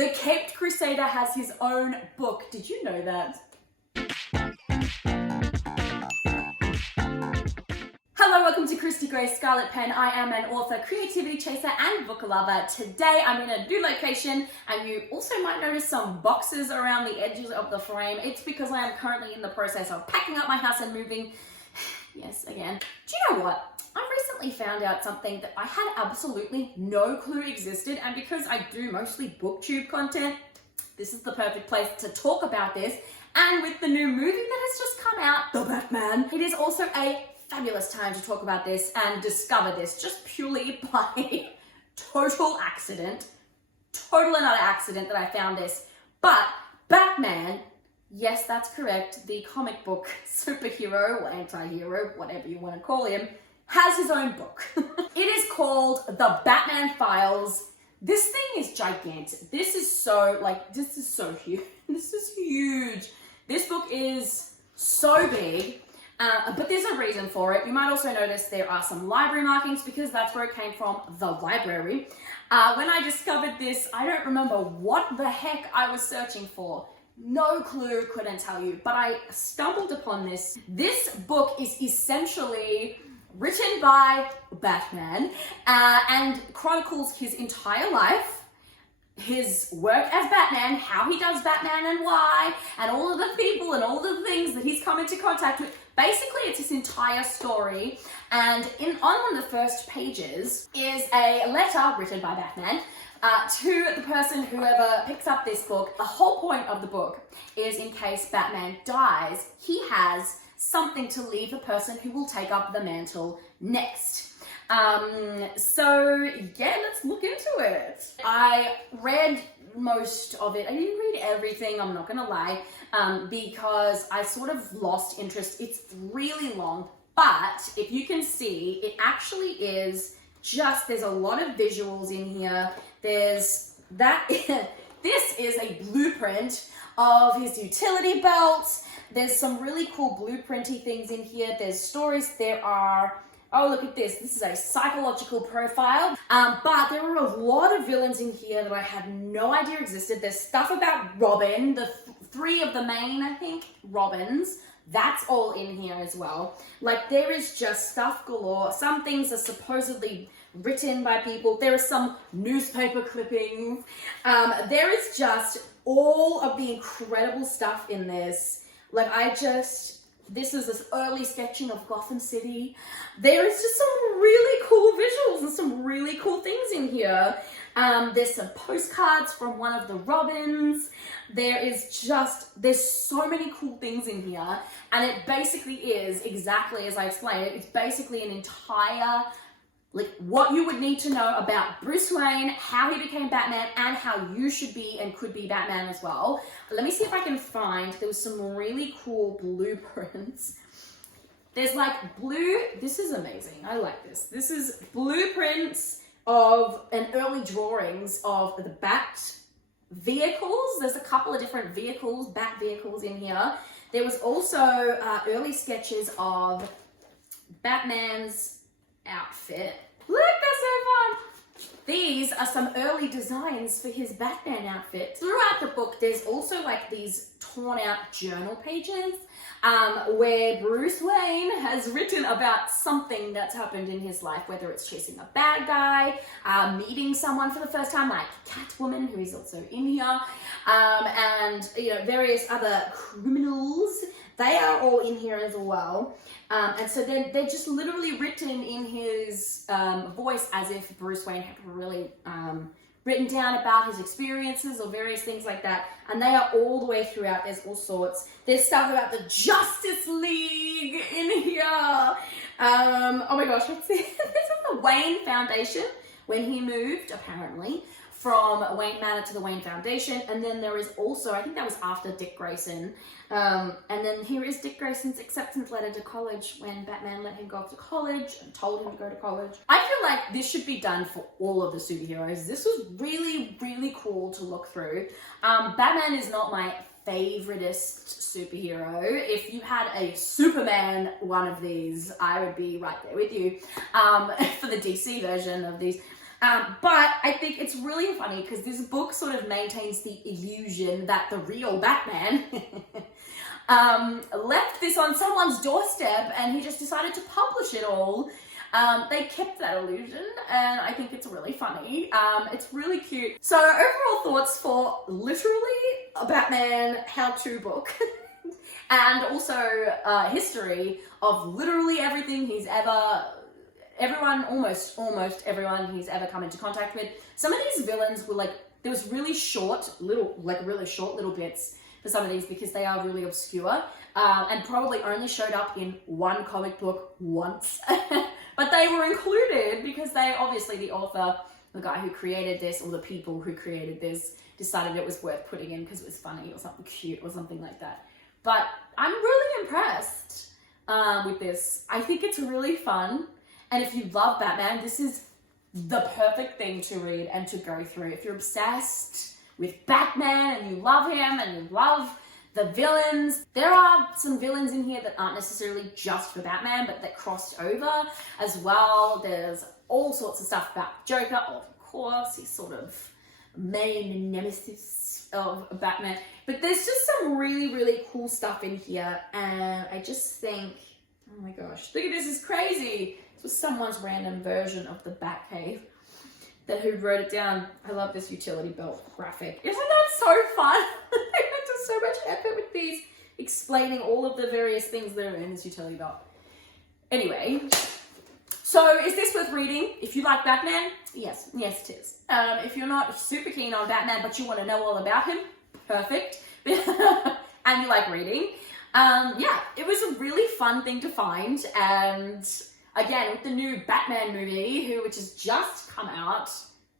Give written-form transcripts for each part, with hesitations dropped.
The Caped Crusader has his own book. Did you know that? Hello, welcome to Christy Grace Scarlet Pen. I am an author, creativity chaser, and book lover. Today I'm in a new location, and you also might notice some boxes around the edges of the frame. It's because I am currently in the process of packing up my house and moving. Yes, again. Do you know what? I recently found out something that I had absolutely no clue existed, and because I do mostly booktube content, this is the perfect place to talk about this. And with the new movie that has just come out, The Batman, it is also a fabulous time to talk about this and discover this just purely by total accident. Total and utter accident that I found this. But Batman, yes, that's correct, the comic book superhero or anti-hero, whatever you want to call him, has his own book. It is called The Batman Files. This thing is gigantic. This is so huge. This is huge. This book is so big, but there's a reason for it. You might also notice there are some library markings because that's where it came from, the library. When I discovered this, I don't remember what the heck I was searching for. No clue, couldn't tell you, but I stumbled upon this. This book is essentially written by Batman and chronicles his entire life, his work as Batman, how he does Batman and why, and all of the people and all the things that he's come into contact with. Basically, it's his entire story, and on one of the first pages is a letter written by Batman to the person, whoever picks up this book. The whole point of the book is in case Batman dies, he has something to leave the person who will take up the mantle next. So yeah, let's look into it. I read most of it. I didn't read everything, I'm not gonna lie, because I sort of lost interest. It's really long, but if you can see, it actually is just, there's a lot of visuals in here. There's that, this is a blueprint of his utility belt. There's some really cool blueprinty things in here. There's stories. There are, oh, look at this. This is a psychological profile. But there are a lot of villains in here that I had no idea existed. There's stuff about Robin, the three of the main, I think, Robins. That's all in here as well. Like, there is just stuff galore. Some things are supposedly written by people. There are some newspaper clippings. There is just all of the incredible stuff in this. Like, this is this early sketching of Gotham City. There is just some really cool visuals and some really cool things in here. There's some postcards from one of the Robins. There's so many cool things in here. And it basically is, exactly as I explained it, it's basically an entire, like, what you would need to know about Bruce Wayne, how he became Batman, and how you should be and could be Batman as well. Let me see if I can find, there was some really cool blueprints. There's like this is amazing, I like this. This is blueprints of and early drawings of the Bat vehicles. There's a couple of different vehicles, Bat vehicles in here. There was also early sketches of Batman's outfit. Look, that's so fun! These are some early designs for his Batman outfit. Throughout the book, there's also like these torn out journal pages where Bruce Wayne has written about something that's happened in his life, whether it's chasing a bad guy, meeting someone for the first time, like Catwoman, who is also in here, and various other criminals. They are all in here as well. And so they're just literally written in his voice, as if Bruce Wayne had really written down about his experiences or various things like that. And they are all the way throughout. There's all sorts. There's stuff about the Justice League in here. Oh my gosh, what's this? This is the Wayne Foundation when he moved, apparently, from Wayne Manor to the Wayne Foundation. And then there is also, I think that was after Dick Grayson. And then here is Dick Grayson's acceptance letter to college when Batman let him go off to college and told him to go to college. I feel like this should be done for all of the superheroes. This was really, really cool to look through. Batman is not my favoritist superhero. If you had a Superman one of these, I would be right there with you. For the DC version of these. But I think it's really funny because this book sort of maintains the illusion that the real Batman left this on someone's doorstep and he just decided to publish it all. They kept that illusion, and I think it's really funny. It's really cute. So overall thoughts for literally a Batman how-to book and also history of literally everything he's ever, almost everyone he's ever come into contact with. Some of these villains were like, there was really short little bits for some of these because they are really obscure and probably only showed up in one comic book once. But they were included because they, obviously the author, the guy who created this, or the people who created this, decided it was worth putting in because it was funny or something cute or something like that. But I'm really impressed with this. I think it's really fun. And if you love Batman, this is the perfect thing to read and to go through. If you're obsessed with Batman and you love him and you love the villains, there are some villains in here that aren't necessarily just for Batman, but that crossed over as well. There's all sorts of stuff about Joker, of course, he's sort of main nemesis of Batman. But there's just some really, really cool stuff in here, and I just think, oh my gosh, look at this, is crazy. This was someone's random version of the Batcave that who wrote it down. I love this utility belt graphic. Isn't that so fun? I went to so much effort with these, explaining all of the various things that are in this utility belt. Anyway, so is this worth reading? If you like Batman, yes it is. If you're not super keen on Batman but you want to know all about him, perfect. And you like reading, yeah, it was a really fun thing to find. And again, with the new Batman movie, which has just come out,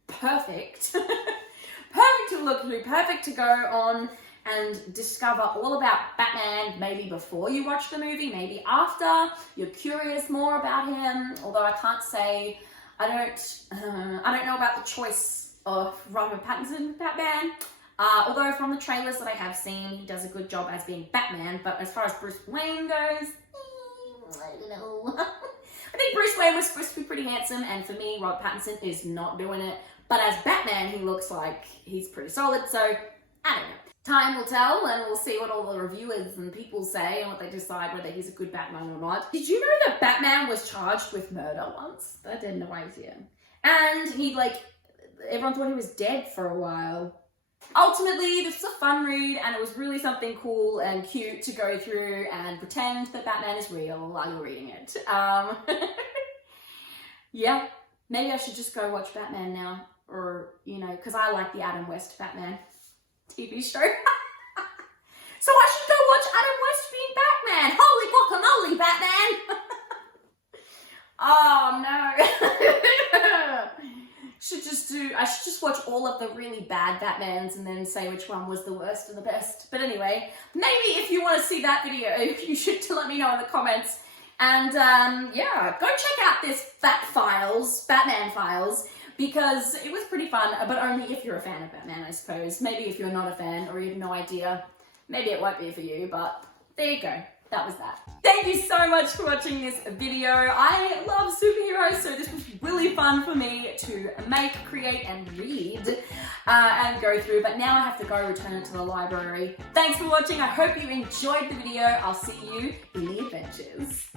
perfect. Perfect to look through, perfect to go on and discover all about Batman, maybe before you watch the movie, maybe after, you're curious more about him. Although I can't say, I don't know about the choice of Robert Pattinson Batman. Although from the trailers that I have seen, he does a good job as being Batman, but as far as Bruce Wayne goes, I don't know. I think Bruce Wayne was supposed to be pretty handsome, and for me, Robert Pattinson is not doing it. But as Batman, he looks like he's pretty solid, so I don't know. Time will tell, and we'll see what all the reviewers and people say and what they decide whether he's a good Batman or not. Did you know that Batman was charged with murder once? I had no idea. And everyone thought he was dead for a while. Ultimately, this was a fun read, and it was really something cool and cute to go through and pretend that Batman is real while you're reading it. Yeah, maybe I should just go watch Batman now, or, because I like the Adam West Batman TV show. So I should go watch Adam West being Batman. Holy guacamole, Batman! Oh no. I should just watch all of the really bad Batmans and then say which one was the worst and the best. But anyway, maybe if you want to see that video, you should let me know in the comments. And yeah, go check out this Batman Files, because it was pretty fun, but only if you're a fan of Batman, I suppose. Maybe if you're not a fan or you have no idea, maybe it won't be for you, but there you go. That was that. Thank you so much for watching this video. I love superheroes, so this was really fun for me to make, create, and read and go through. But now I have to go return it to the library. Thanks for watching. I hope you enjoyed the video. I'll see you in the adventures.